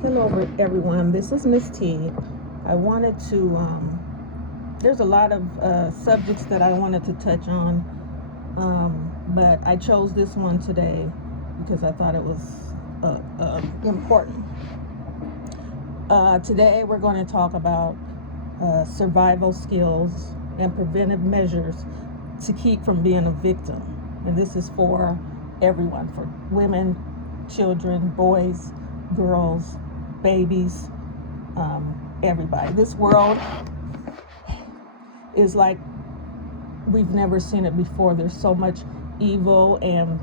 Hello, everyone. This is Miss T. I wanted to, there's a lot of subjects that I wanted to touch on, but I chose this one today because I thought it was important. Today, we're going to talk about survival skills and preventive measures to keep from being a victim. And this is for everyone, for women, children, boys, girls, babies, everybody. This world is like we've never seen it before. There's so much evil and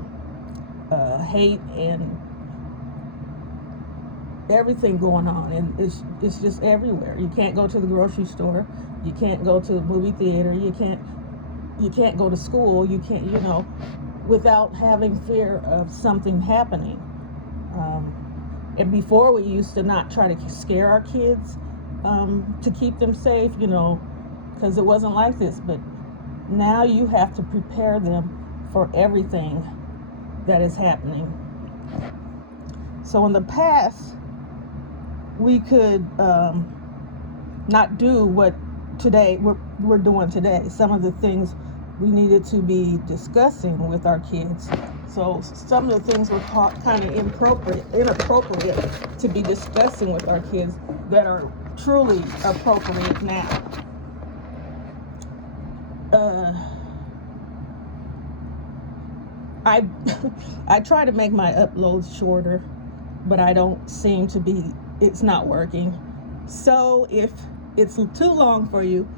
hate and everything going on, and it's just everywhere. You can't go to the grocery store, you can't go to the movie theater, you can't go to school, you can't, without having fear of something happening. And before, we used to not try to scare our kids to keep them safe, because it wasn't like this. But now you have to prepare them for everything that is happening. So in the past, we could not do what today we're doing today. Some of the things we needed to be discussing with our kids. So some of the things were kind of inappropriate to be discussing with our kids that are truly appropriate now. I try to make my uploads shorter, but I don't seem to be, it's not working. So if it's too long for you,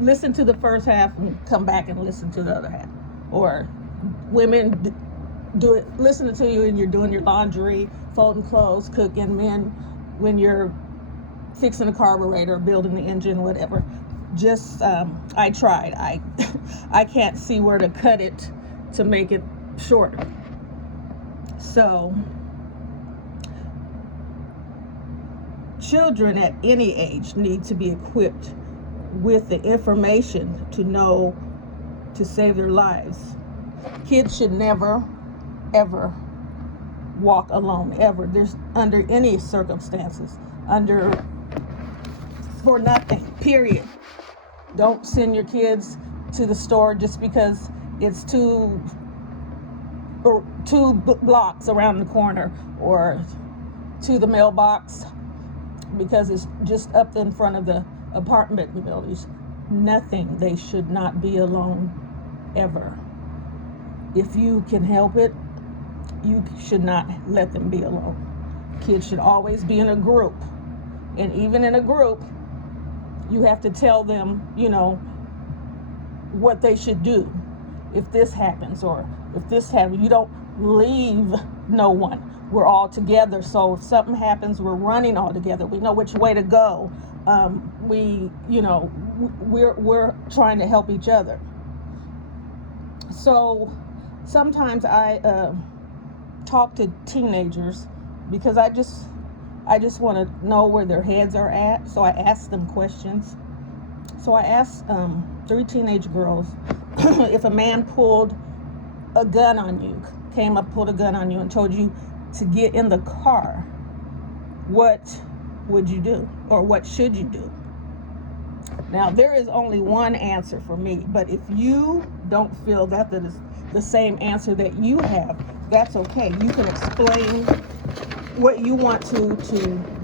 listen to the first half and come back and listen to the other half. Or women do it, listen to you when you're doing your laundry, folding clothes, cooking. Men, when you're fixing a carburetor, building the engine, whatever. Just I tried. I can't see where to cut it to make it shorter. So children at any age need to be equipped with the information to know to save their lives. Kids should never, ever walk alone, ever. There's under any circumstances, for nothing, period. Don't send your kids to the store just because it's two blocks around the corner, or to the mailbox because it's just up in front of the apartment buildings. Nothing. They should not be alone ever. If you can help it, you should not let them be alone. Kids should always be in a group. And even in a group, you have to tell them, what they should do if this happens, or if this happens. You don't leave no one. We're all together, so if something happens, we're running all together. We know which way to go. We're trying to help each other. So sometimes I talk to teenagers because I just want to know where their heads are at. So I ask them questions. So I asked 3 teenage girls, if a man pulled a gun on you, pulled a gun on you and told you to get in the car, what would you do? Or what should you do? Now, there is only one answer for me, but if you don't feel that is the same answer that you have, that's okay. You can explain what you want to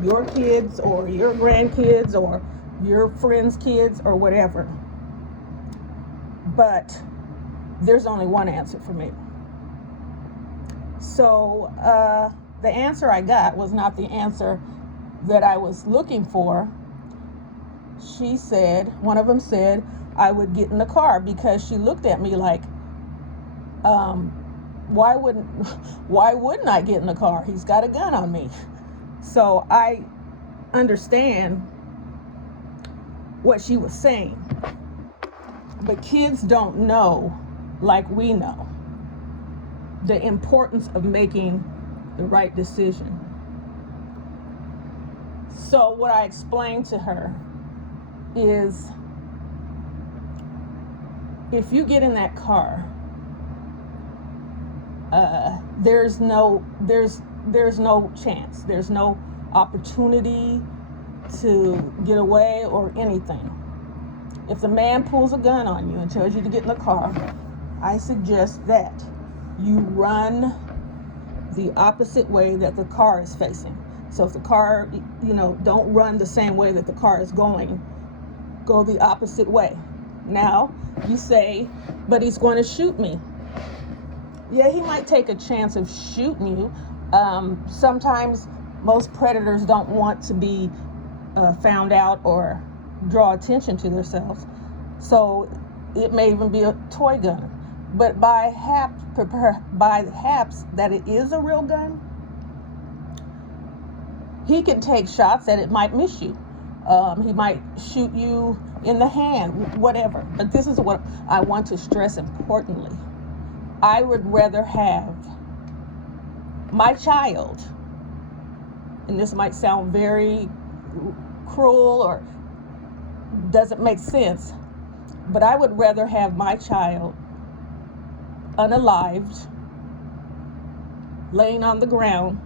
your kids or your grandkids or your friends' kids or whatever. But there's only one answer for me. So the answer I got was not the answer that I was looking for. One of them said, I would get in the car, because she looked at me like, why wouldn't I get in the car? He's got a gun on me. So I understand what she was saying. But kids don't know, like we know, the importance of making the right decision. So what I explained to her is, if you get in that car, there's there's no chance. There's no opportunity to get away or anything. If the man pulls a gun on you and tells you to get in the car, I suggest that you run the opposite way that the car is facing. So if the car, don't run the same way that the car is going, go the opposite way. Now, you say, but he's going to shoot me. Yeah, he might take a chance of shooting you. Sometimes most predators don't want to be found out or draw attention to themselves. So it may even be a toy gun. But by perhaps that it is a real gun, he can take shots that it might miss you. He might shoot you in the hand, whatever. But this is what I want to stress importantly. I would rather have my child, and this might sound very cruel or doesn't make sense, but I would rather have my child unalived, laying on the ground,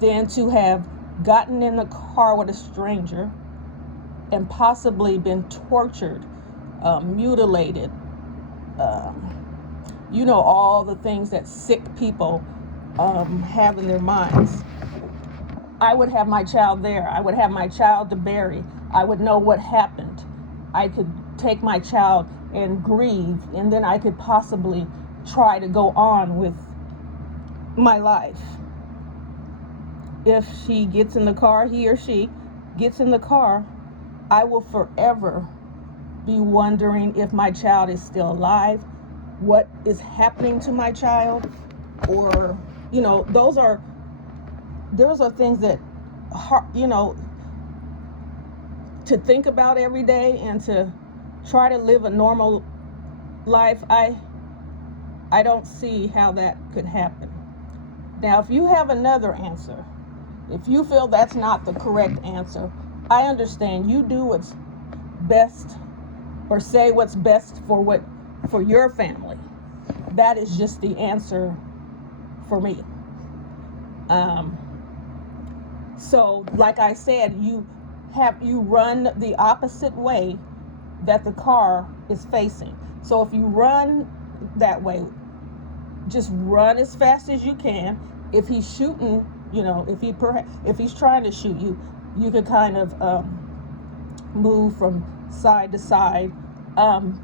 than to have gotten in the car with a stranger and possibly been tortured, mutilated, all the things that sick people have in their minds. I would have my child there. I would have my child to bury. I would know what happened. I could take my child and grieve, and then I could possibly try to go on with my life. If she gets in the car, he or she gets in the car, I will forever be wondering if my child is still alive, what is happening to my child, or, those are things that, to think about every day and to try to live a normal life. I don't see how that could happen. Now, if you have another answer, if you feel that's not the correct answer, I understand. You do what's best or say what's best for your family. That is just the answer for me. So like I said, you run the opposite way that the car is facing. So if you run that way, just run as fast as you can. If he's shooting, if he's trying to shoot you, you could kind of move from side to side, and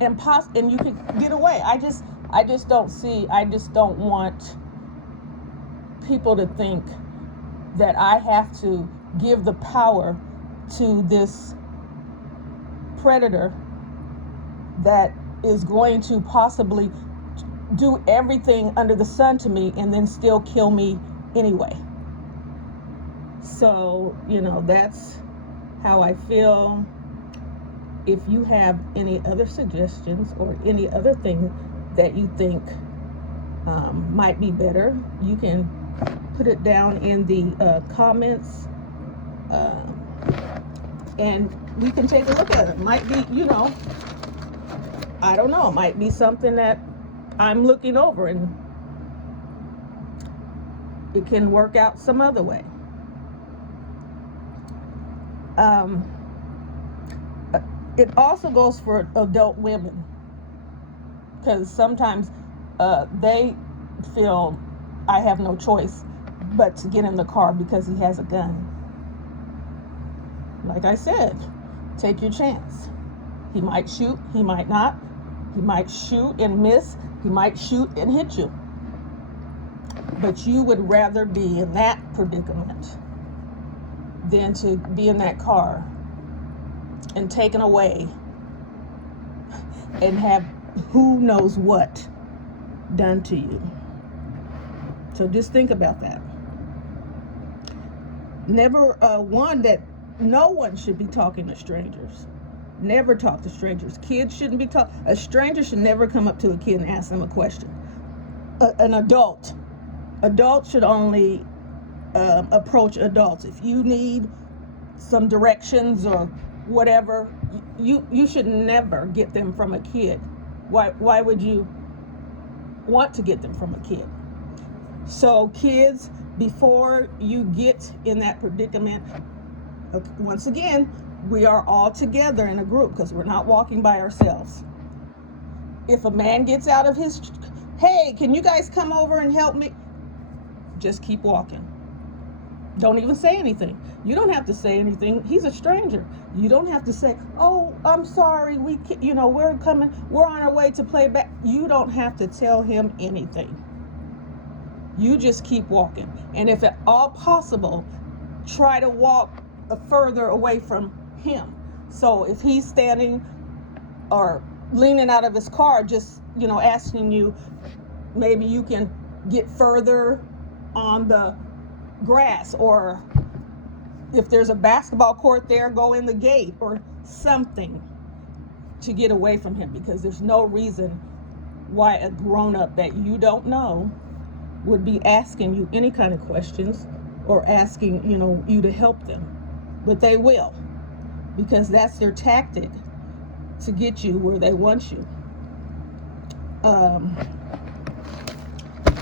you could get away. I just don't want people to think that I have to give the power to this predator that is going to possibly do everything under the sun to me and then still kill me anyway. So, that's how I feel. If you have any other suggestions or any other thing that you think might be better, you can put it down in the comments, and we can take a look at it. Might be, I don't know, might be something that I'm looking over and it can work out some other way. It also goes for adult women, because sometimes they feel I have no choice but to get in the car because he has a gun. Like I said, take your chance. He might shoot, he might not. He might shoot and miss, he might shoot and hit you. But you would rather be in that predicament than to be in that car and taken away and have who knows what done to you. So just think about that. No one should be talking to strangers. Never talk to strangers. Kids shouldn't be talking. A stranger should never come up to a kid and ask them a question. An adult should only approach adults. If you need some directions or whatever, you should never get them from a kid. Why would you want to get them from a kid? So kids, before you get in that predicament, once again, we are all together in a group because we're not walking by ourselves. If a man gets out of his, hey, can you guys come over and help me? Just keep walking. Don't even say anything. You don't have to say anything. He's a stranger. You don't have to say, "Oh, I'm sorry. We're coming. We're on our way to play back." You don't have to tell him anything. You just keep walking. And if at all possible, try to walk further away from him. So if he's standing or leaning out of his car, just, asking you, maybe you can get further on the grass, or if there's a basketball court there, go in the gate or something to get away from him, because there's no reason why a grown-up that you don't know would be asking you any kind of questions or asking, you to help them. But they will, because that's their tactic to get you where they want you.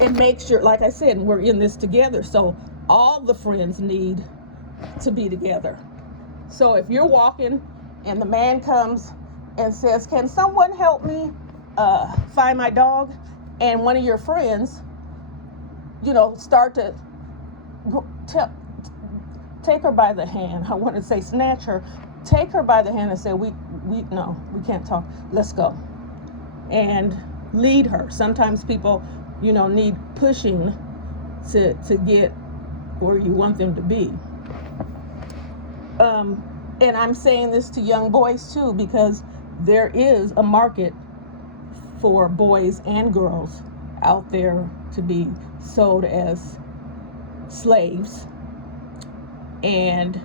And make sure, like I said, we're in this together, so all the friends need to be together. So if you're walking and the man comes and says, "Can someone help me find my dog?" and one of your friends, start to take her by the hand. I want to say snatch her. Take her by the hand and say, we can't talk. Let's go. And lead her. Sometimes people, need pushing to get where you want them to be. And I'm saying this to young boys too, because there is a market for boys and girls out there to be sold as slaves, and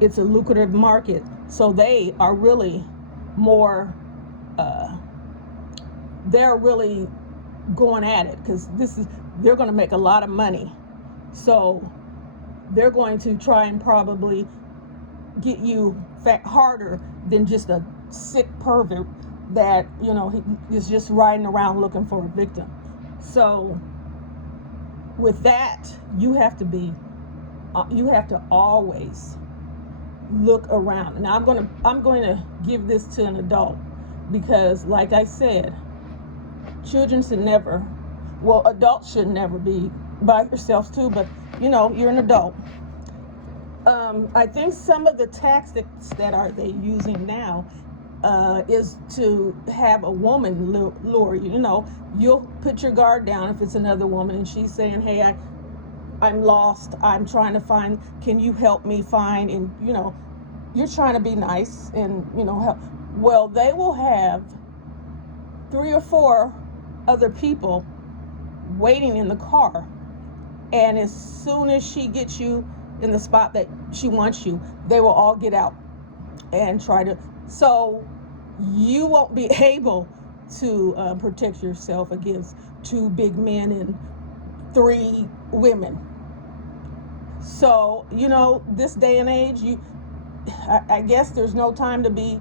it's a lucrative market. So they are really more, they're really going at it, because they're going to make a lot of money. So they're going to try and probably get you harder than just a sick pervert that, he is just riding around looking for a victim. So with that, you have to always look around. Now I'm going to give this to an adult, because like I said, children should never, adults should never be by yourselves too, but you're an adult. I think some of the tactics that they using now is to have a woman lure you. You'll put your guard down if it's another woman and she's saying, "Hey, I'm lost. I'm trying to find. Can you help me find?" And you're trying to be nice and help. Well, they will have 3 or 4 other people waiting in the car, and as soon as she gets you in the spot that she wants you, they will all get out and try to. So you won't be able to protect yourself against 2 big men and 3 women. So this day and age, I guess there's no time to be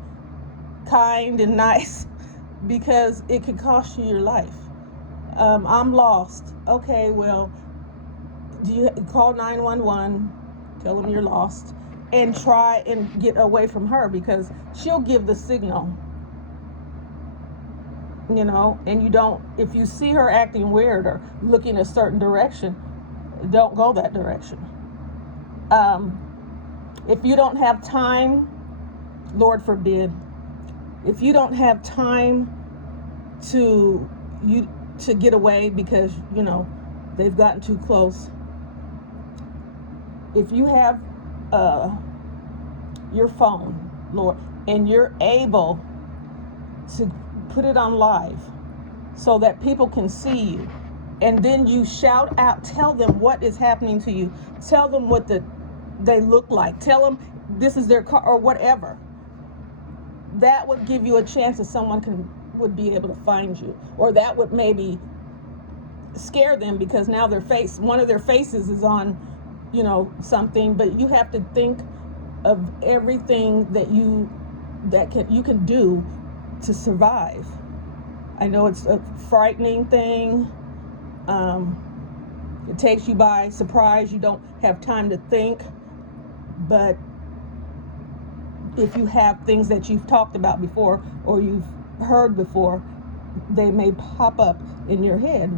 kind and nice, because it could cost you your life. I'm lost. Okay, well, do you call 911? Tell them you're lost, and try and get away from her, because she'll give the signal. And you don't. If you see her acting weird or looking a certain direction, don't go that direction. If you don't have time, Lord forbid, if you don't have time to get away because they've gotten too close, if you have your phone, Lord, and you're able to put it on live so that people can see you, and then you shout out, tell them what is happening to you, tell them what they look like, tell them this is their car or whatever, that would give you a chance that someone would be able to find you, or that would maybe scare them, because now one of their faces is on something. But you have to think of everything that you can do to survive. I know it's a frightening thing, It takes you by surprise. You don't have time to think. But if you have things that you've talked about before or you've heard before, they may pop up in your head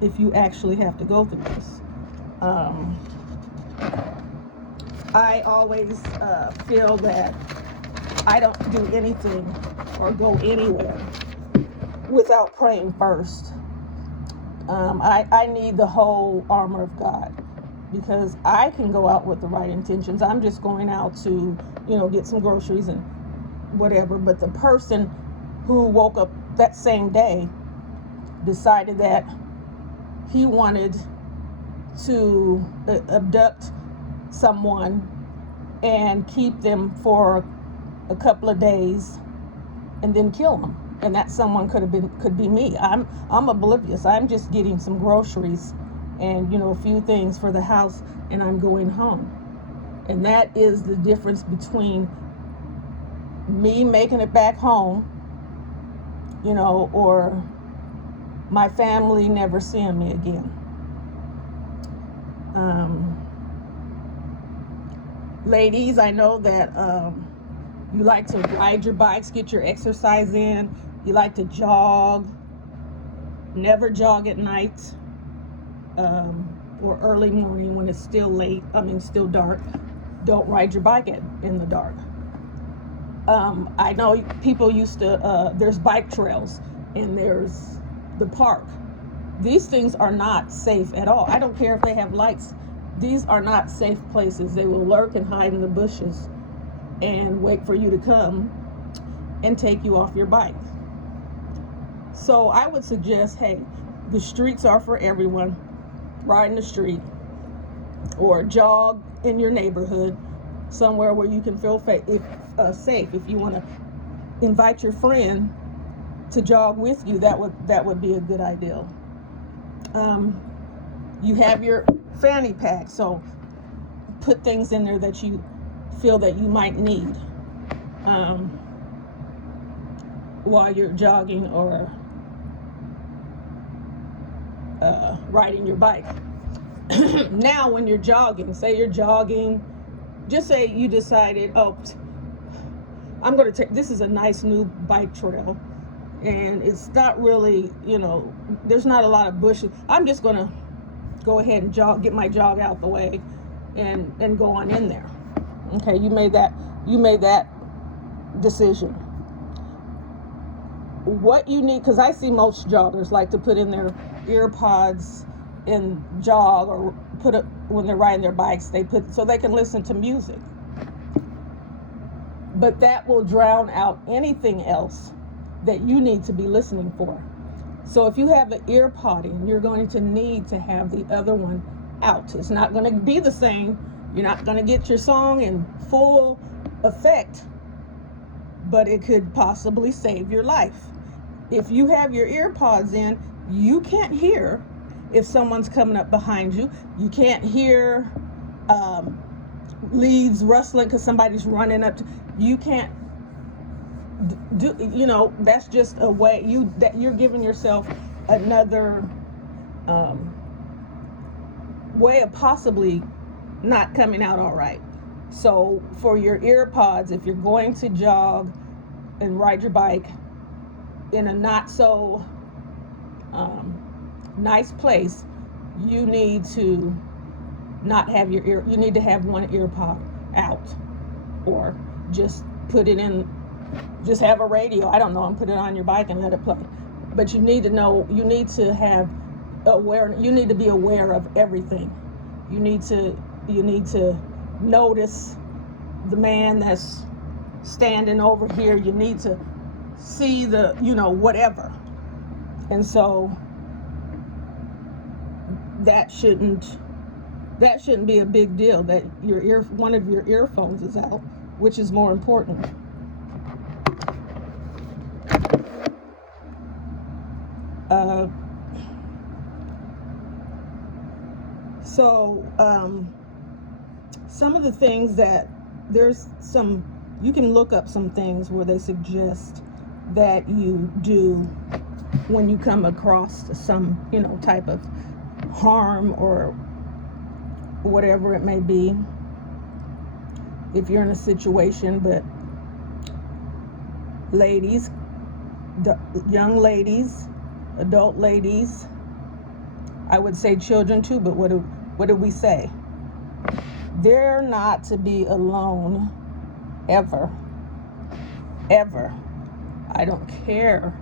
if you actually have to go through this. I always feel that I don't do anything or go anywhere without praying first. I need the whole armor of God, because I can go out with the right intentions. I'm just going out to, get some groceries and whatever. But the person who woke up that same day decided that he wanted to abduct someone and keep them for a couple of days and then kill them. And that someone could be me. I'm oblivious. I'm just getting some groceries and a few things for the house, and I'm going home. And that is the difference between me making it back home, or my family never seeing me again. Ladies, I know that you like to ride your bikes, get your exercise in. You like to jog. Never jog at night or early morning when it's still still dark. Don't ride your bike in the dark. I know people used to, there's bike trails and there's the park. These things are not safe at all. I don't care if they have lights. These are not safe places. They will lurk and hide in the bushes and wait for you to come and take you off your bike. So I would suggest, hey, the streets are for everyone. Ride in the street or jog in your neighborhood, somewhere where you can feel safe. If you want to invite your friend to jog with you, that would be a good idea. You have your fanny pack, so put things in there that you feel that you might need while you're jogging or riding your bike. Now when you're jogging, just say you decided, I'm going to take, this is a nice new bike trail and it's not really, there's not a lot of bushes. I'm just going to go ahead and get my jog out the way and go on in there. Okay, you made that decision. What you need, because I see most joggers like to put in their ear pods and jog, or put it when they're riding their bikes, so they can listen to music. But that will drown out anything else that you need to be listening for. So if you have an ear pod in, you're going to need to have the other one out. It's not going to be the same. You're not going to get your song in full effect, but it could possibly save your life. If you have your ear pods in, you can't hear if someone's coming up behind you. You can't hear leaves rustling because somebody's running up to you. Can't do, that's just a way that you're giving yourself another way of possibly not coming out all right. So for your ear pods, if you're going to jog and ride your bike in a not so nice place, you need to not have you need to have one ear pod out, or just put it in, just have a radio, I don't know, and put it on your bike and let it play. But you need to know, you need to be aware of everything. You need to notice the man that's standing over here. You need to see the, whatever. And so that shouldn't be a big deal that one of your earphones is out, which is more important. Some of the things that you can look up some things where they suggest that you do when you come across some, type of harm or whatever it may be if you're in a situation. But ladies, young ladies, adult ladies, I would say children too, but what do we say? They're not to be alone ever. Ever. I don't care.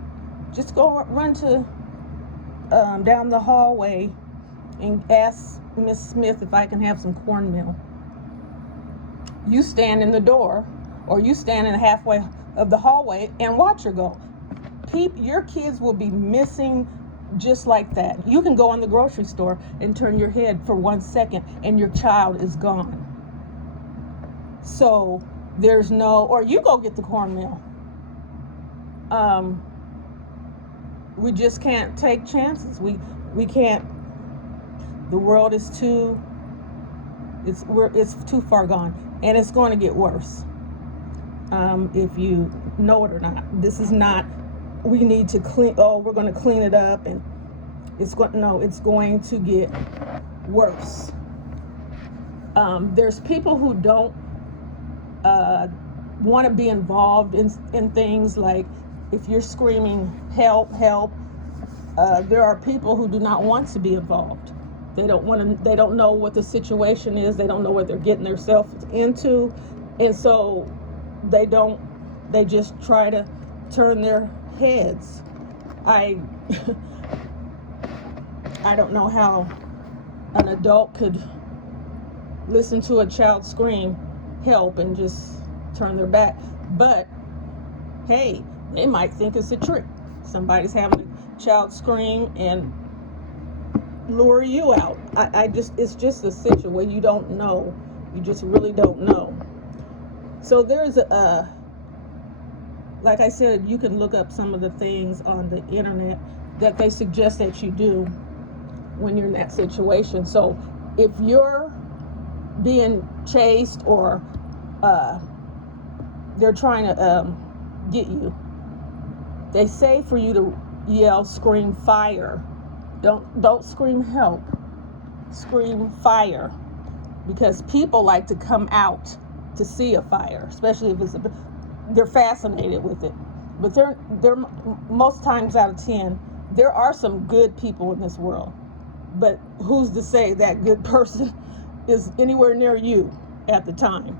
Just go run to down the hallway and ask Miss Smith if I can have some cornmeal. You stand in the door, or you stand in the halfway of the hallway and watch her go. Your kids will be missing just like that. You can go in the grocery store and turn your head for 1 second and your child is gone. So there's no, or you go get the cornmeal. We just can't take chances. We can't. The world is too. It's too far gone, and it's going to get worse. If you know it or not, this is not. We need to clean. Oh, we're going to clean it up, and it's going. No, it's going to get worse. There's people who don't want to be involved in things like, if you're screaming help, help, there are people who do not want to be involved. They don't know what the situation is. They don't know what they're getting themselves into. And so they just try to turn their heads. I don't know how an adult could listen to a child scream help and just turn their back. But hey, they might think it's a trick. Somebody's having a child scream and lure you out. It's just a situation where you don't know. You just really don't know. So there's like I said, you can look up some of the things on the internet that they suggest that you do when you're in that situation. So if you're being chased or they're trying to get you, they say for you to yell, scream fire. Don't scream help. Scream fire, because people like to come out to see a fire, especially if they're fascinated with it. But they're most times out of 10, there are some good people in this world. But who's to say that good person is anywhere near you at the time?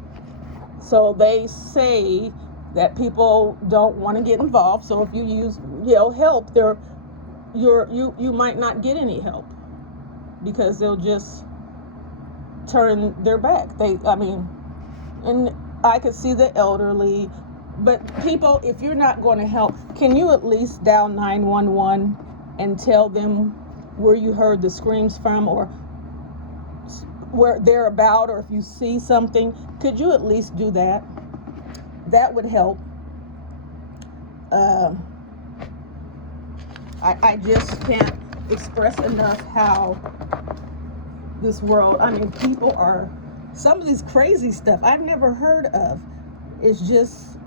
So they say that people don't want to get involved. So if you yell help, you might not get any help, because they'll just turn their back. And I could see the elderly, but people, if you're not going to help, can you at least dial 911 and tell them where you heard the screams from, or where they're about, or if you see something? Could you at least do that? That would help. I just can't express enough how this world, people are, some of these crazy stuff I've never heard of. It's just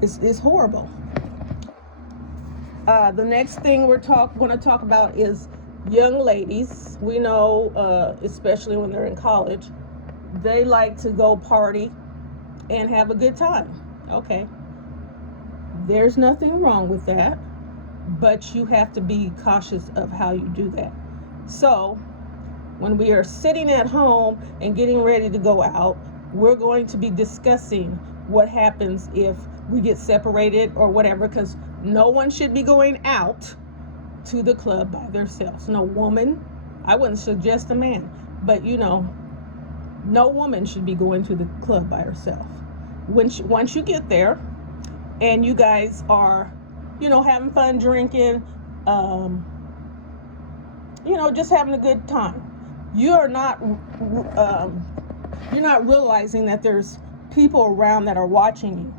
it's horrible. The next thing we're going to talk about is young ladies. We know, especially when they're in college, they like to go party and have a good time. Okay. There's nothing wrong with that, but you have to be cautious of how you do that. So when we are sitting at home and getting ready to go out, we're going to be discussing what happens if we get separated or whatever, because no one should be going out to the club by themselves. No woman, I wouldn't suggest a man, but no woman should be going to the club by herself. Once you get there and you guys are, having fun drinking, just having a good time, you're not realizing that there's people around that are watching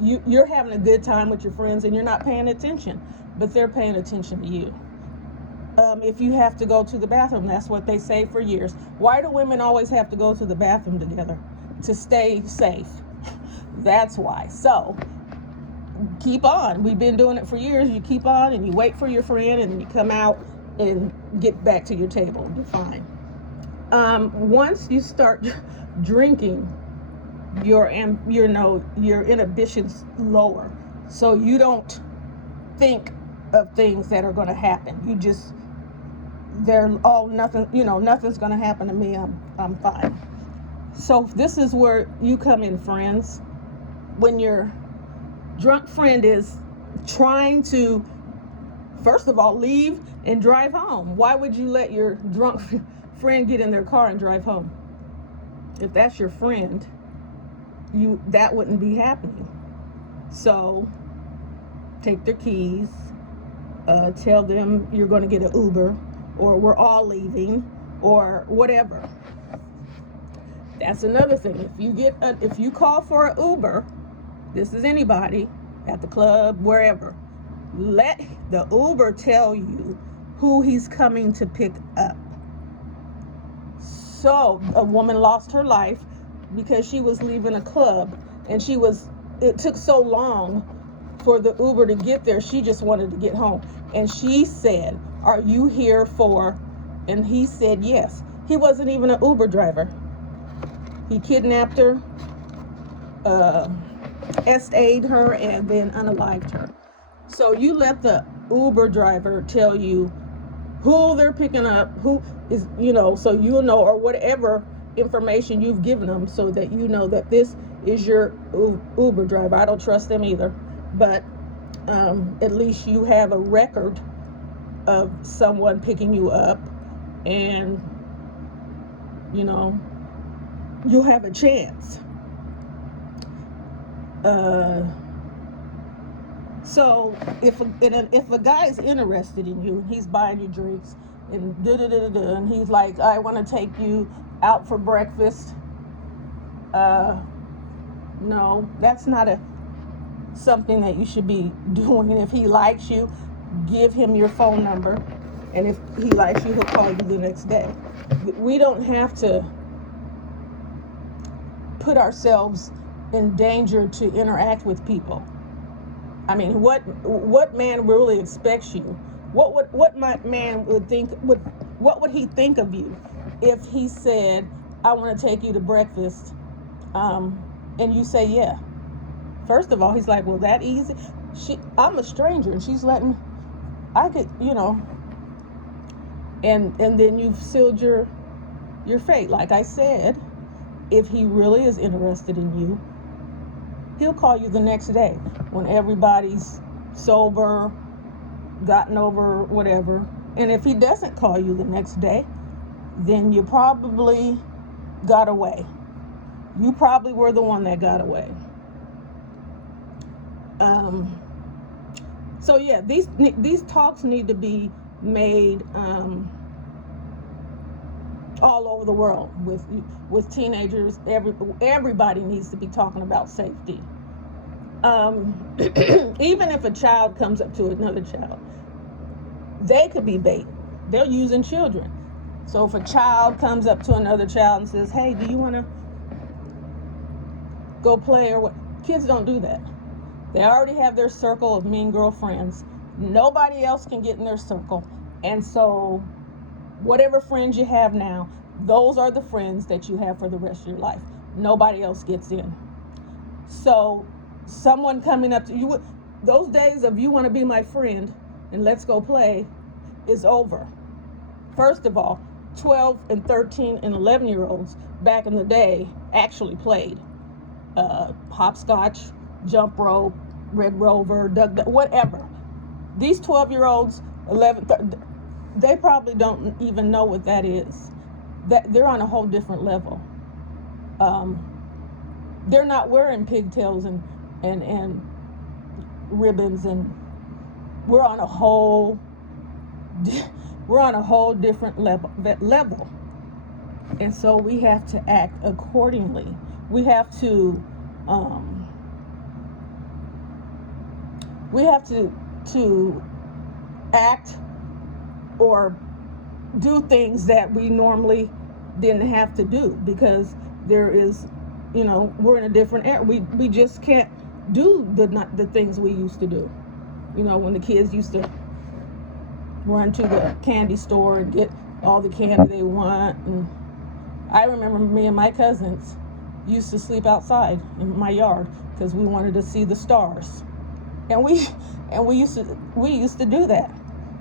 you. You're having a good time with your friends and you're not paying attention, but they're paying attention to you. If you have to go to the bathroom, that's what they say for years. Why do women always have to go to the bathroom together? To stay safe. That's why. So keep on. We've been doing it for years. You keep on and you wait for your friend, and then you come out and get back to your table. You're fine. Once you start drinking, your inhibitions lower, so you don't think of things that are going to happen. You just, they're all nothing. Nothing's going to happen to me. I'm fine. So this is where you come in, friends. When your drunk friend is trying to, first of all, leave and drive home. Why would you let your drunk friend get in their car and drive home? If that's your friend, that wouldn't be happening. So take their keys, tell them you're going to get an Uber, or we're all leaving, or whatever. That's another thing. If you call for an Uber, this is anybody at the club, wherever, let the Uber tell you who he's coming to pick up. So a woman lost her life because she was leaving a club, and it took so long for the Uber to get there. She just wanted to get home. And she said, "Are you here for?" And he said yes. He wasn't even an Uber driver. He kidnapped her, SA'd her, and then unalived her. So you let the Uber driver tell you who they're picking up, who is, so you'll know, or whatever information you've given them, so that you know that this is your Uber driver. I don't trust them either, but at least you have a record of someone picking you up, and you'll have a chance. So if a guy is interested in you, he's buying you drinks and and he's like, "I want to take you out for breakfast." No, that's not something that you should be doing. If he likes you, give him your phone number, and if he likes you, he'll call you the next day. We don't have to put ourselves in danger to interact with people. I mean, what man really expects you? What man would think? What would he think of you if he said, "I want to take you to breakfast," and you say yeah? First of all, he's like, "Well, that easy? I'm a stranger, and she's letting me. I could, And then you've sealed your fate. Like I said, if he really is interested in you, he'll call you the next day when everybody's sober, gotten over whatever. And if he doesn't call you the next day, then you probably got away. You probably were the one that got away. So yeah, these talks need to be made all over the world with teenagers. Everybody needs to be talking about safety. Even if a child comes up to another child, they could be bait. They're using children. So if a child comes up to another child and says, "Hey, do you want to go play?" or what? Kids don't do that. They already have their circle of mean girl friends. Nobody else can get in their circle. And so whatever friends you have now, those are the friends that you have for the rest of your life. Nobody else gets in. So someone coming up to you, those days of "you want to be my friend and let's go play" is over. First of all, 12 and 13 and 11-year-olds back in the day actually played hopscotch, jump rope, Red Rover, whatever. These 12-year-olds, 11, they probably don't even know what that is. That they're on a whole different level. They're not wearing pigtails and ribbons, and we're on a whole different level. And so we have to act accordingly. We have to act or do things that we normally didn't have to do, because there is, we're in a different era. We just can't do the things we used to do. When the kids used to run to the candy store and get all the candy they want. And I remember me and my cousins used to sleep outside in my yard because we wanted to see the stars. And we used to do that.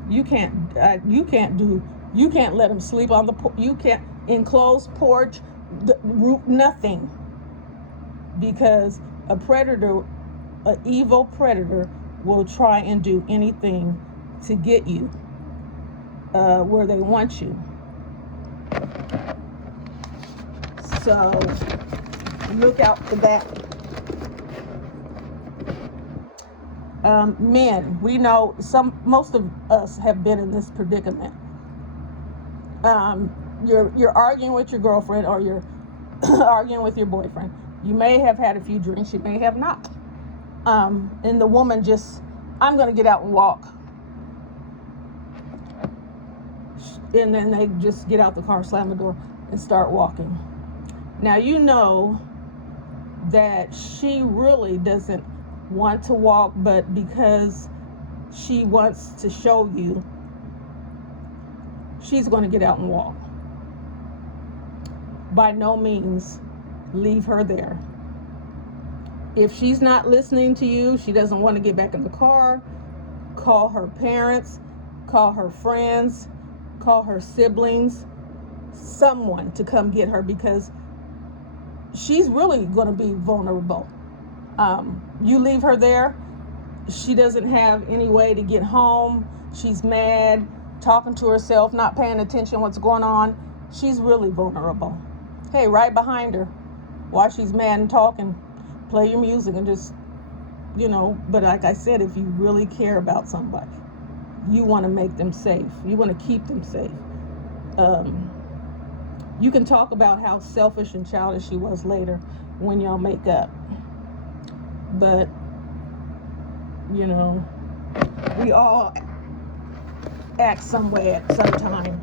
You can't let them sleep on the you can't enclosed porch, the roof, nothing, because an evil predator will try and do anything to get you where they want you. So look out for that. Men, we know most of us have been in this predicament. You're arguing with your girlfriend, or you're arguing with your boyfriend. You may have had a few drinks, you may have not. And the woman I'm going to get out and walk. And then they just get out the car, slam the door, and start walking. Now you know that she really doesn't want to walk, but because she wants to show you, she's going to get out and walk. By no means leave her there. If she's not listening to you, she doesn't want to get back in the car, call her parents, call her friends, call her siblings, someone to come get her, because she's really going to be vulnerable. You leave her there, she doesn't have any way to get home. She's mad, talking to herself, not paying attention what's going on. She's really vulnerable. Hey, right behind her, while she's mad and talking, play your music and just, but like I said, if you really care about somebody, you want to make them safe. You want to keep them safe. You can talk about how selfish and childish she was later when y'all make up. But, we all act some way at some time.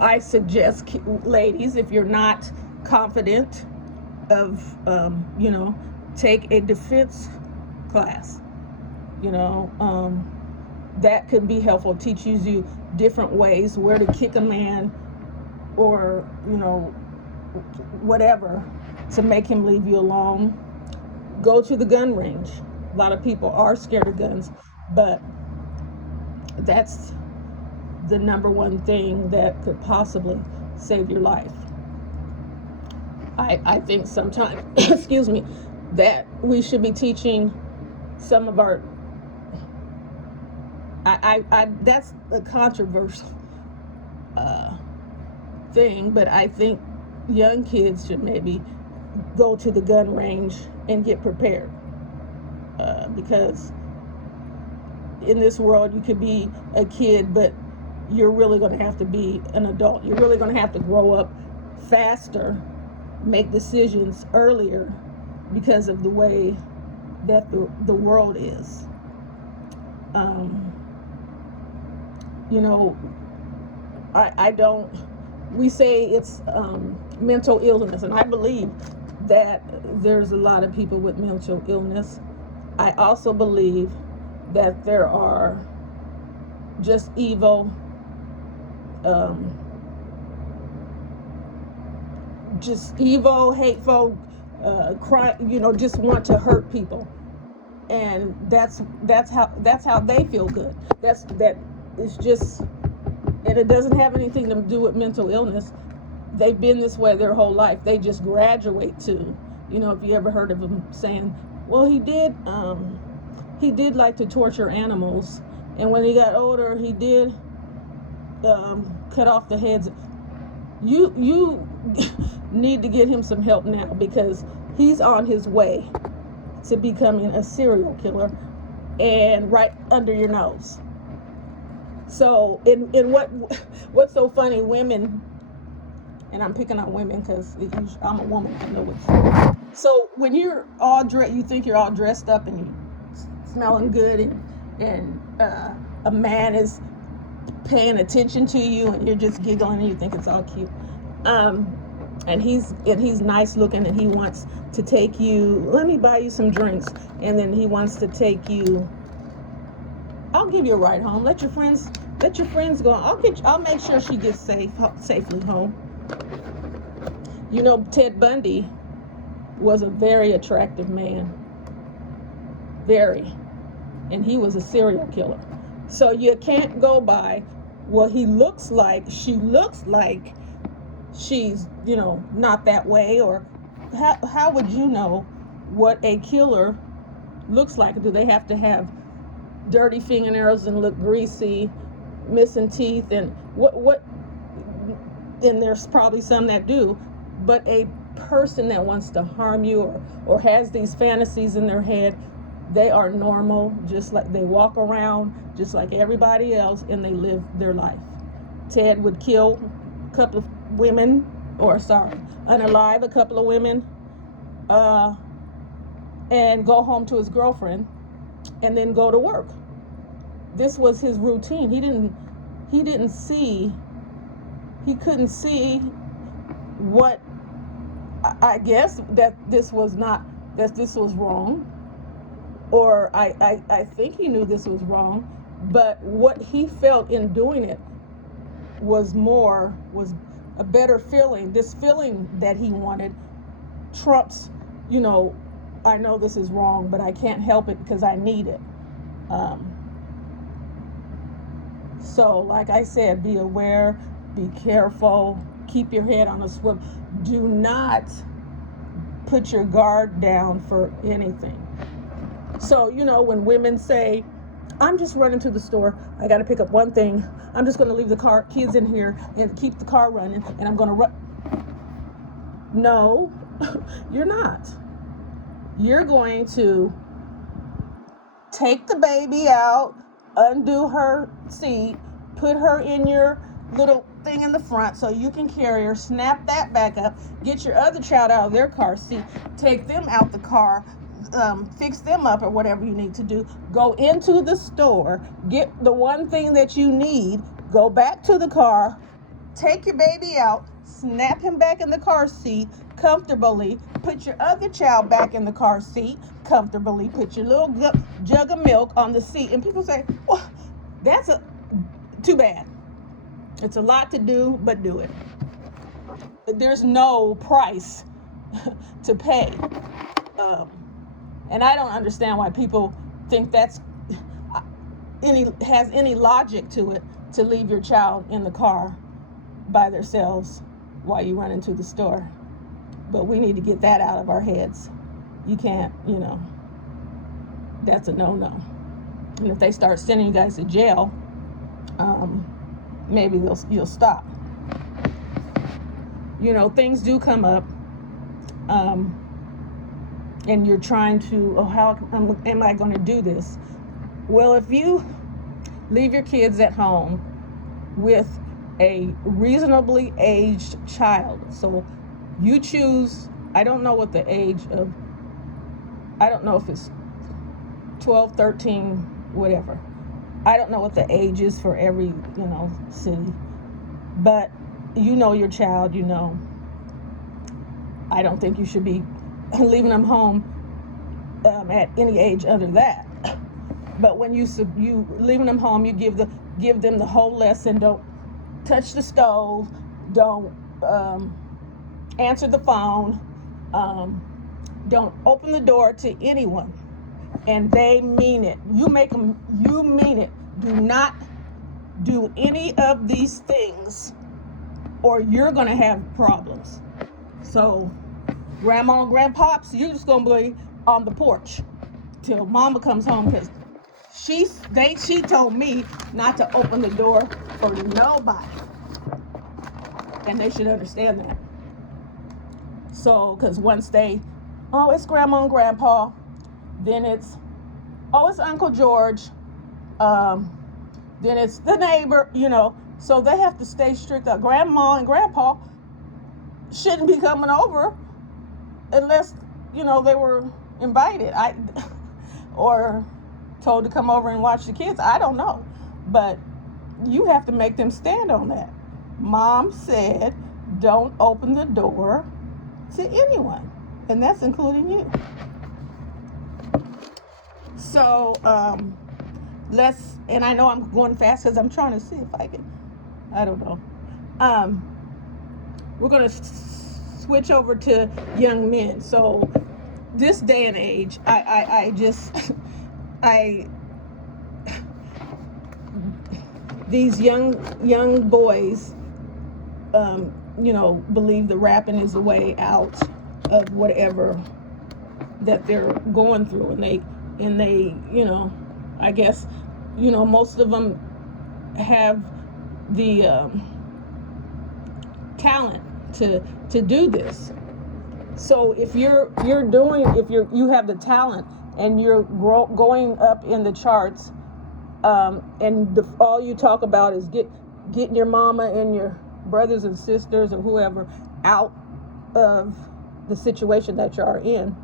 I suggest, ladies, if you're not confident of, take a defense class. That could be helpful. It teaches you different ways where to kick a man, or, whatever, to make him leave you alone. Go to the gun range. A lot of people are scared of guns, but that's the number one thing that could possibly save your life. I think sometimes, excuse me, that we should be teaching some of our, that's a controversial thing, but I think young kids should maybe go to the gun range and get prepared, because in this world you could be a kid, but you're really going to have to be an adult. You're really going to have to grow up faster, make decisions earlier, because of the way that the world is. We say it's mental illness, and I believe that there's a lot of people with mental illness. I also believe that there are just evil, hateful, just want to hurt people, and that's how they feel good. And it doesn't have anything to do with mental illness. They've been this way their whole life. They just graduate to, if you ever heard of them saying, well, he did like to torture animals, and when he got older, he did cut off the heads. You need to get him some help now, because he's on his way to becoming a serial killer, and right under your nose. So in what's so funny, women, and I'm picking on women because I'm a woman, I know what's. So when you're all you think you're all dressed up and you're smelling good, and a man is paying attention to you, and you're just giggling and you think it's all cute. and he's nice looking, and he wants to take you, let me buy you some drinks, and then he wants to take you, I'll give you a ride home, let your friends go, I'll make sure she gets safely home. You know, Ted Bundy was a very attractive man, very, and he was a serial killer. So you can't go by, well, he looks like, she looks like she's, you know, not that way, or how would you know what a killer looks like? Do they have to have dirty fingernails and look greasy, missing teeth, and what and there's probably some that do, but a person that wants to harm you, or has these fantasies in their head, they are normal, just like they walk around just like everybody else, and they live their life. Ted would kill a couple of women, unalive a couple of women, and go home to his girlfriend, and then go to work. This was his routine. He couldn't see what, I guess that this was wrong, or I think he knew this was wrong, but what he felt in doing it was a better feeling. This feeling that he wanted trumps, you know, I know this is wrong, but I can't help it because I need it. So like I said, be aware, be careful, keep your head on a swivel. Do not put your guard down for anything. So, you know, when women say, I'm just running to the store, I got to pick up one thing, I'm just going to leave the kids in here and keep the car running, and I'm going to run. No, you're not. You're going to take the baby out, undo her seat, put her in your little thing in the front so you can carry her, snap that back up, get your other child out of their car seat, take them out the car, fix them up or whatever you need to do, go into the store, get the one thing that you need, go back to the car, take your baby out, snap him back in the car seat comfortably, put your other child back in the car seat comfortably, put your little jug of milk on the seat. And people say, well, that's too bad. It's a lot to do, but do it. There's no price to pay. And I don't understand why people think that's has any logic to it, to leave your child in the car by themselves while you run into the store. But we need to get that out of our heads. You can't, you know, that's a no-no. And if they start sending you guys to jail, maybe you'll stop. You know, things do come up, and you're trying to, how am I going to do this? Well, if you leave your kids at home with a reasonably aged child, so you choose, I don't know what the age of, I don't know if it's 12, 13, whatever. I don't know what the age is for every, you know, city. But you know your child, you know. I don't think you should be leaving them home at any age under that. But when you leaving them home, you give them the whole lesson. Don't touch the stove. Don't answer the phone. Don't open the door to anyone. And they mean it. You mean it. Do not do any of these things, or you're gonna have problems. So, Grandma and Grandpops, you're just gonna be on the porch till Mama comes home, because she told me not to open the door for nobody, and they should understand that. So, because once it's Grandma and Grandpa, then it's Uncle George, then it's the neighbor, you know, so they have to stay strict. Grandma and Grandpa shouldn't be coming over unless, you know, they were invited or told to come over and watch the kids. I don't know, but you have to make them stand on that. Mom said, don't open the door to anyone, and that's including you. So and I know I'm going fast because I'm trying to see if I can, I don't know. We're going to switch over to young men. So this day and age, I just these young boys, believe the rapping is the way out of whatever that they're going through, and they I guess most of them have the talent to do this. So if you have the talent and you're going up in the charts, and all you talk about is getting your mama and your brothers and sisters or whoever out of the situation that you are in,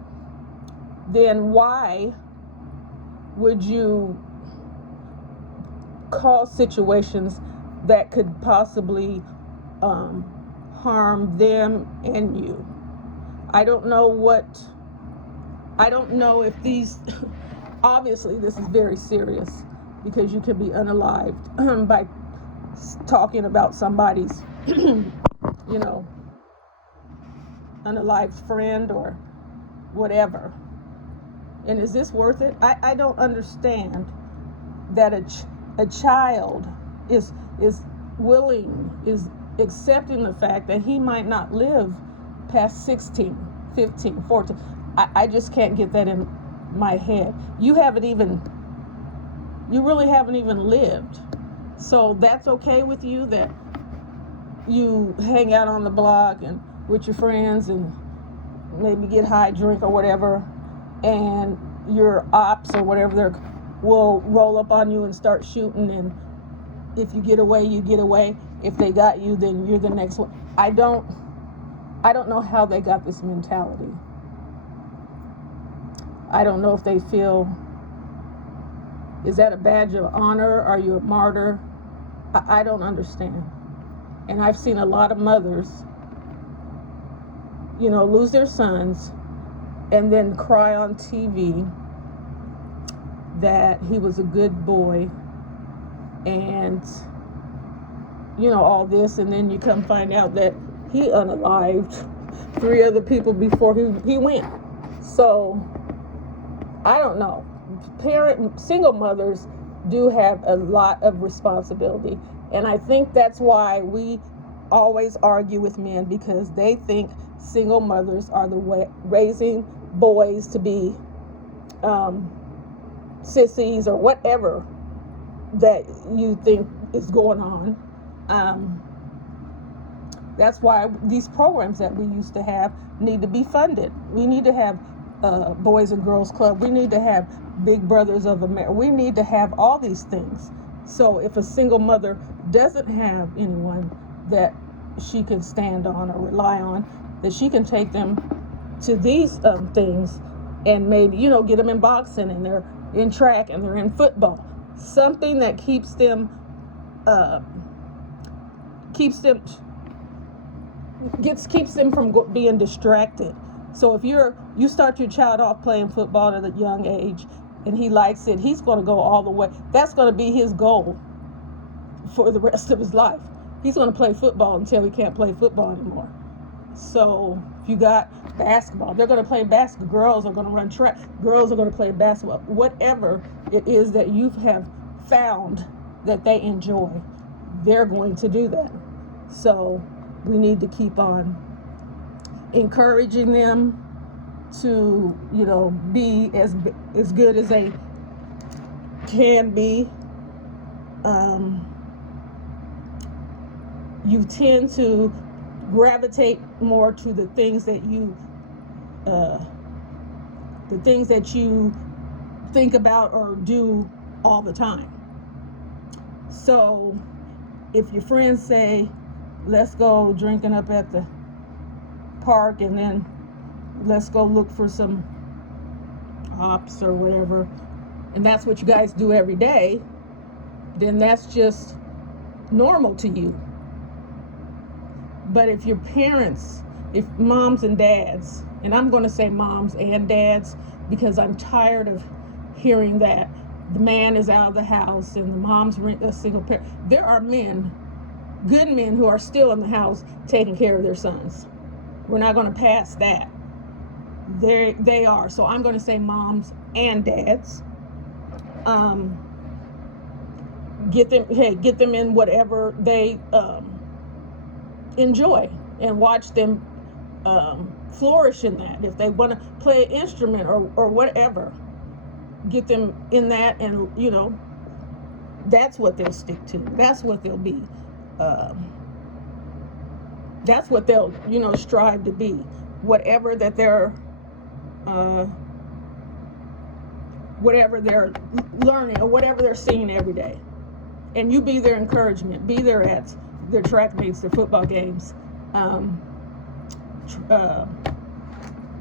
then why would you cause situations that could possibly harm them and you? I don't know if these, obviously this is very serious, because you could be unalived by talking about somebody's, unalived friend or whatever. And is this worth it? I don't understand that a child is accepting the fact that he might not live past 16, 15, 14. I just can't get that in my head. You really haven't even lived. So that's okay with you, that you hang out on the block and with your friends and maybe get high, drink or whatever, and your ops or whatever will roll up on you and start shooting, and if you get away, you get away. If they got you, then you're the next one. I don't know how they got this mentality. I don't know if they feel, is that a badge of honor? Are you a martyr? I don't understand. And I've seen a lot of mothers, lose their sons and then cry on TV that he was a good boy and all this, and then you come find out that he unalived 3 other people before he went. So I don't know. Single mothers do have a lot of responsibility, and I think that's why we always argue with men, because they think single mothers are the way raising boys to be sissies or whatever that you think is going on. That's why these programs that we used to have need to be funded. We need to have Boys and Girls Club. We need to have Big Brothers of America. We need to have all these things. So if a single mother doesn't have anyone that she can stand on or rely on, that she can take them to these things, and maybe get them in boxing, and they're in track, and they're in football, something that keeps them from being distracted. So if you start your child off playing football at a young age and he likes it, he's going to go all the way. That's going to be his goal for the rest of his life. He's going to play football until he can't play football anymore. So if you got basketball, they're going to play basketball. Girls are going to run track. Girls are going to play basketball. Whatever it is that you have found that they enjoy, they're going to do that. So we need to keep on encouraging them to, be as good as they can be. You tend to gravitate more to the things that you think about or do all the time. So if your friends say, let's go drinking up at the park, and then let's go look for some ops or whatever, and that's what you guys do every day, then that's just normal to you. But if your parents, if moms and dads, and I'm going to say moms and dads because I'm tired of hearing that the man is out of the house and the mom's a single parent. There are men, good men, who are still in the house taking care of their sons. We're not going to pass that. They are. So I'm going to say moms and dads. Get them in whatever they enjoy, and watch them flourish in that. If they want to play an instrument or whatever, get them in that, and that's what they'll stick to. That's what they'll be. That's what they'll strive to be. Whatever that they're whatever they're learning or whatever they're seeing every day. And you be their encouragement. Be there at their track meets, their football games,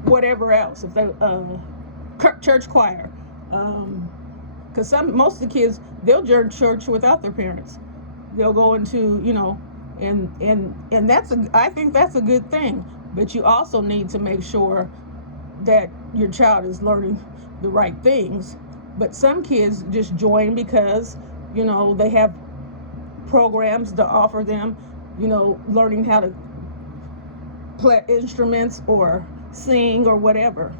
whatever else. If they church choir, because most of the kids, they'll join church without their parents. They'll go into and I think that's a good thing. But you also need to make sure that your child is learning the right things. But some kids just join because they have programs to offer them, learning how to play instruments or sing or whatever.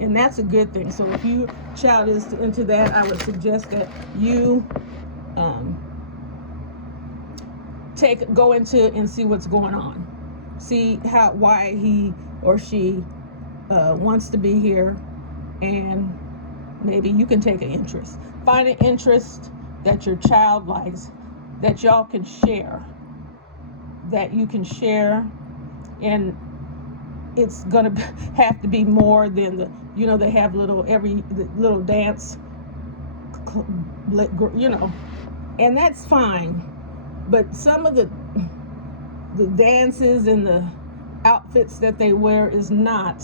And that's a good thing. So if your child is into that, I would suggest that you go into and see what's going on. See why he or she wants to be here, and maybe you can take an interest. Find an interest that your child likes, that y'all can share, and it's gonna have to be more than they have little dance, and that's fine. But some of the dances and the outfits that they wear is not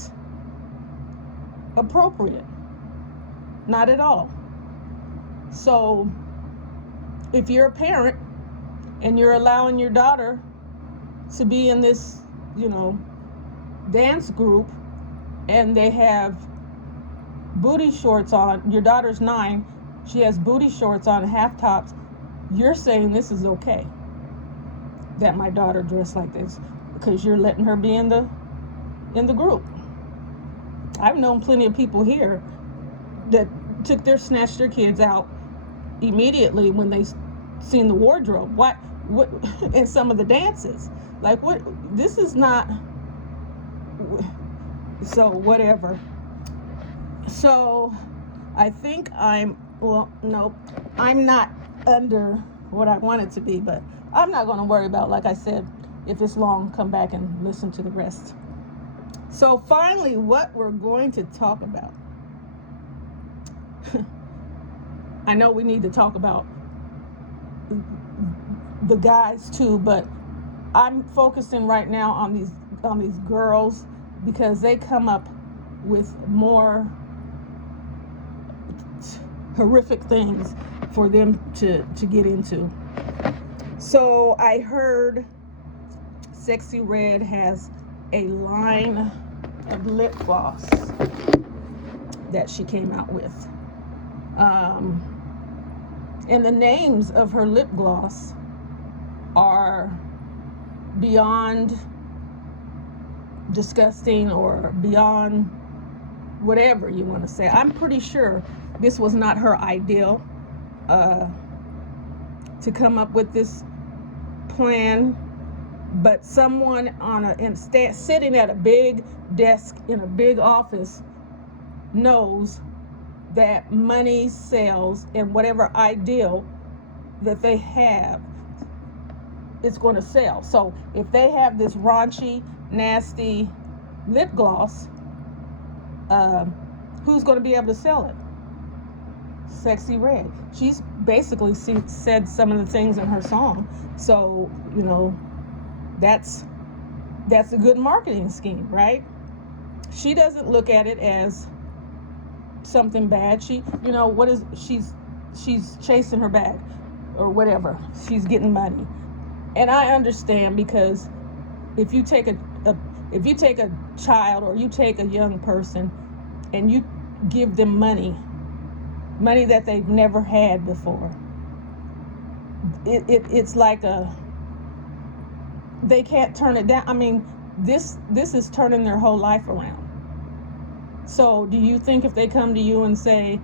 appropriate, not at all. So if you're a parent and you're allowing your daughter to be in this, dance group, and they have booty shorts on, your daughter's 9, she has booty shorts on, half tops, you're saying this is okay that my daughter dressed like this because you're letting her be in the group. I've known plenty of people here that snatched their kids out immediately when they seen the wardrobe. What and some of the dances, like, what, this is not, so whatever. So I think I'm not under what I want it to be, but I'm not going to worry about, like I said, if it's long, come back and listen to the rest. So finally, what we're going to talk about. I know we need to talk about the guys too, but I'm focusing right now on these girls because they come up with more horrific things for them to get into. So I heard Sexy Red has a line of lip gloss that she came out with. And the names of her lip gloss are beyond disgusting or beyond whatever you want to say. I'm pretty sure this was not her ideal to come up with this plan, but someone sitting at a big desk in a big office knows that money sells, and whatever ideal that they have, it's going to sell. So if they have this raunchy, nasty lip gloss, who's going to be able to sell it? Sexy Red. She's basically said some of the things in her song. So, that's a good marketing scheme, right? She doesn't look at it as something bad. She's chasing her bag or whatever. She's getting money. And I understand, because if you take a if you take a child or you take a young person and you give them money that they've never had before, it's like they can't turn it down. I mean, this is turning their whole life around. So do you think if they come to you and say,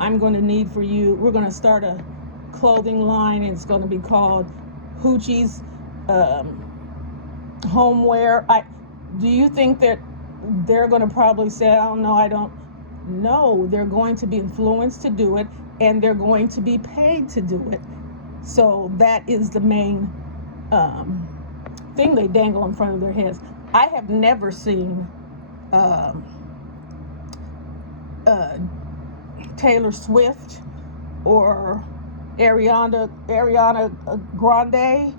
I'm going to need for you, we're going to start a clothing line, and it's going to be called Hoochie's Homeware, do you think that they're going to probably say, oh no, I don't? No, they're going to be influenced to do it, and they're going to be paid to do it. So that is the main thing they dangle in front of their heads. I have never seen Taylor Swift or Ariana Grande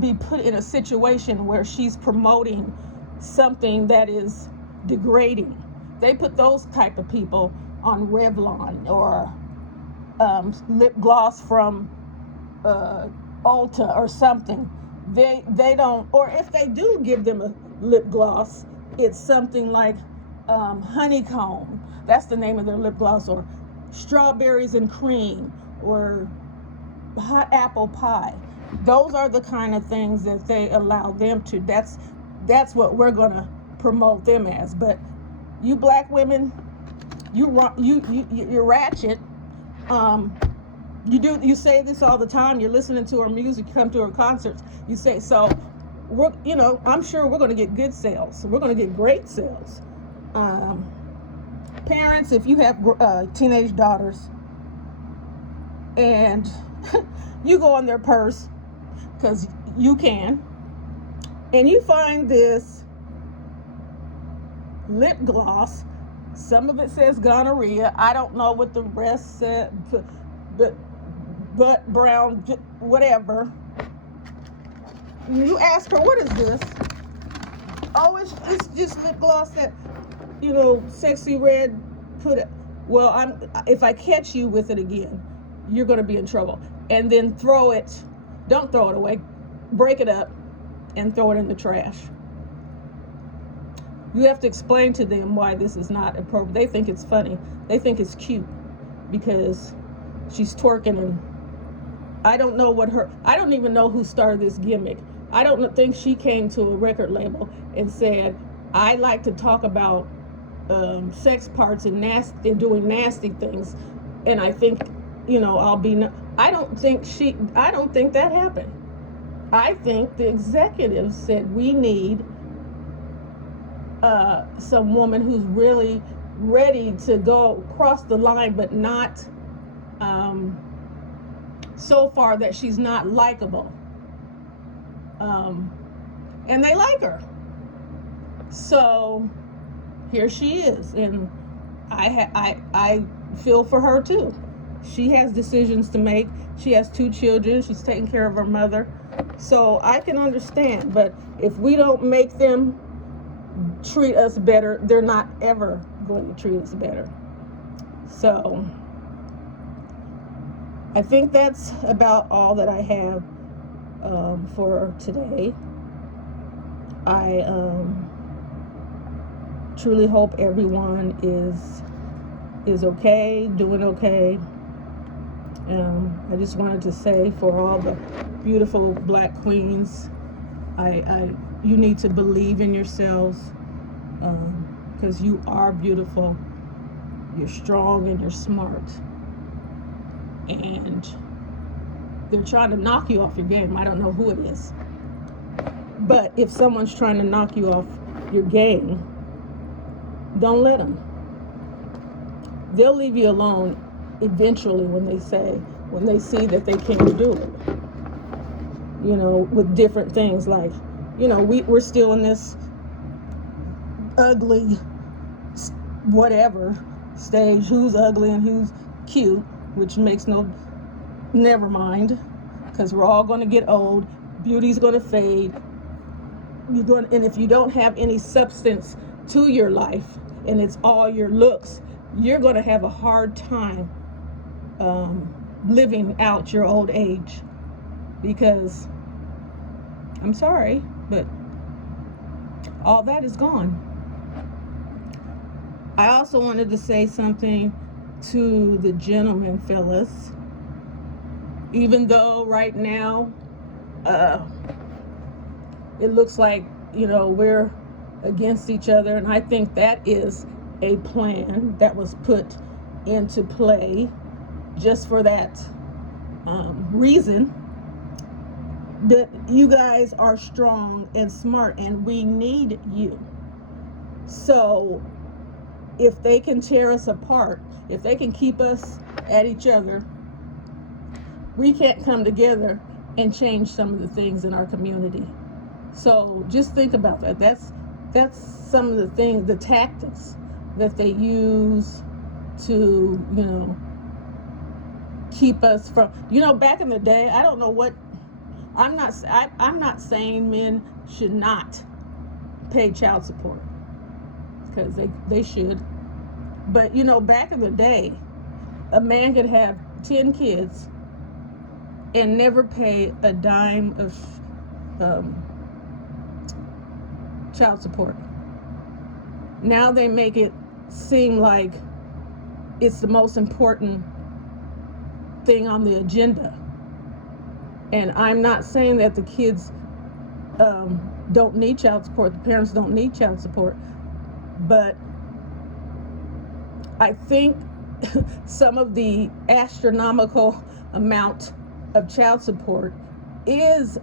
be put in a situation where she's promoting something that is degrading. They put those type of people on Revlon or lip gloss from Ulta or something. They don't, or if they do give them a lip gloss, it's something like honeycomb. That's the name of their lip gloss, or strawberries and cream, or hot apple pie. Those are the kind of things that they allow them to. That's what we're gonna promote them as. But you black women, you're ratchet. You say this all the time. You're listening to her music, you come to her concerts. You say so. I'm sure we're going to get good sales. We're going to get great sales. Parents, if you have teenage daughters and you go on their purse, because you can, and you find this lip gloss, some of it says gonorrhea. I don't know what the rest said, but brown, whatever. You ask her, what is this? Oh, it's just lip gloss that, Sexy Red put it. Well, if I catch you with it again, you're going to be in trouble. And then don't throw it away, break it up and throw it in the trash. You have to explain to them why this is not appropriate. They think it's funny. They think it's cute because she's twerking, and I don't even know who started this gimmick. I don't think she came to a record label and said, I like to talk about sex parts and doing nasty things, and I think, I'll be. I don't think that happened. I think the executives said, we need some woman who's really ready to go cross the line, but not so far that she's not likable. And they like her. So here she is, and I feel for her too. She has decisions to make. She has 2 children. She's taking care of her mother. So I can understand, but if we don't make them treat us better, they're not ever going to treat us better. So I think that's about all that I have for today. I truly hope everyone is okay, doing okay. I just wanted to say, for all the beautiful black queens, you need to believe in yourselves, because you are beautiful, you're strong, and you're smart. And they're trying to knock you off your game. I don't know who it is. But if someone's trying to knock you off your game, don't let them. They'll leave you alone eventually when they see that they can't do it. With different things like, we're still in this ugly whatever stage, who's ugly and who's cute, which makes never mind, because we're all going to get old. Beauty's going to fade. And if you don't have any substance to your life and it's all your looks, you're going to have a hard time living out your old age, because I'm sorry, but all that is gone. I also wanted to say something to the gentleman, Phyllis. Even though right now it looks like, we're against each other, and I think that is a plan that was put into play just for that reason. That you guys are strong and smart, and we need you. So if they can tear us apart, if they can keep us at each other, we can't come together and change some of the things in our community. So just think about that. That's some of the things, the tactics that they use to, keep us from, back in the day, I don't know what, I'm not saying men should not pay child support, because they should. But, back in the day, a man could have 10 kids and never pay a dime of child support. Now they make it seem like it's the most important thing on the agenda. And I'm not saying that the kids don't need child support, the parents don't need child support, but I think some of the astronomical amount of child support is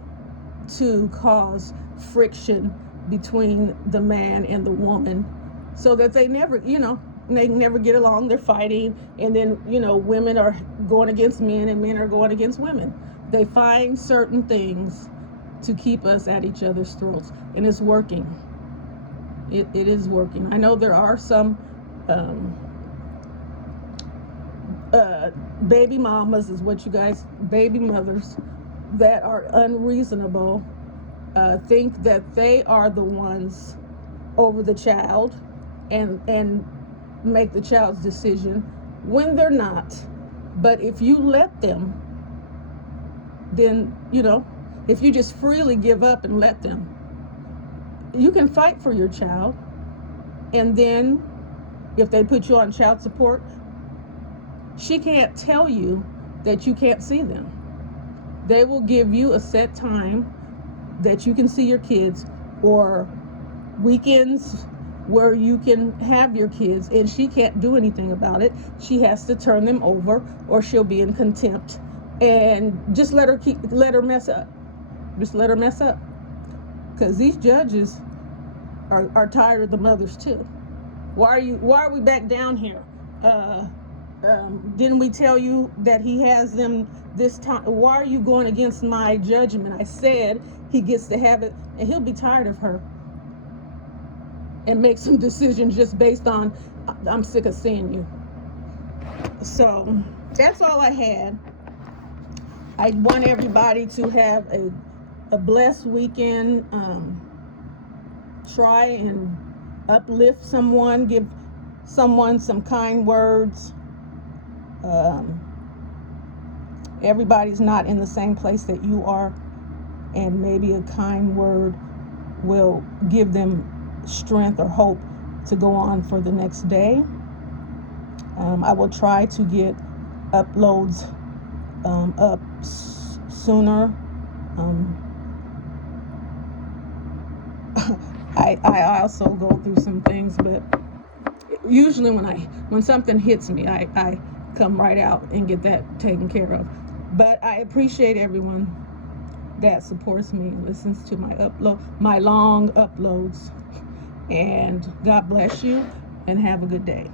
to cause friction between the man and the woman, so that they never get along. They're fighting, and then women are going against men and men are going against women. They find certain things to keep us at each other's throats, and it's working. It is working. I know there are some baby mamas, is what you guys, baby mothers, that are unreasonable, think that they are the ones over the child and make the child's decision when they're not. But if you let them, then if you just freely give up and let them, you can fight for your child. And then if they put you on child support, she can't tell you that you can't see them. They will give you a set time that you can see your kids, or weekends where you can have your kids, and she can't do anything about it. She has to turn them over, or she'll be in contempt. And just let her mess up. Just let her mess up. Because these judges are tired of the mothers too. Why are we back down here? Didn't we tell you that he has them this time? Why are you going against my judgment? I said he gets to have it, and he'll be tired of her and make some decisions just based on, I'm sick of seeing you. So that's all I had. I want everybody to have a blessed weekend. Try and uplift someone, give someone some kind words. Everybody's not in the same place that you are, and maybe a kind word will give them strength or hope to go on for the next day. I will try to get uploads up sooner. I also go through some things, but usually when something hits me, I come right out and get that taken care of. But I appreciate everyone that supports me and listens to my long uploads. And God bless you, and have a good day.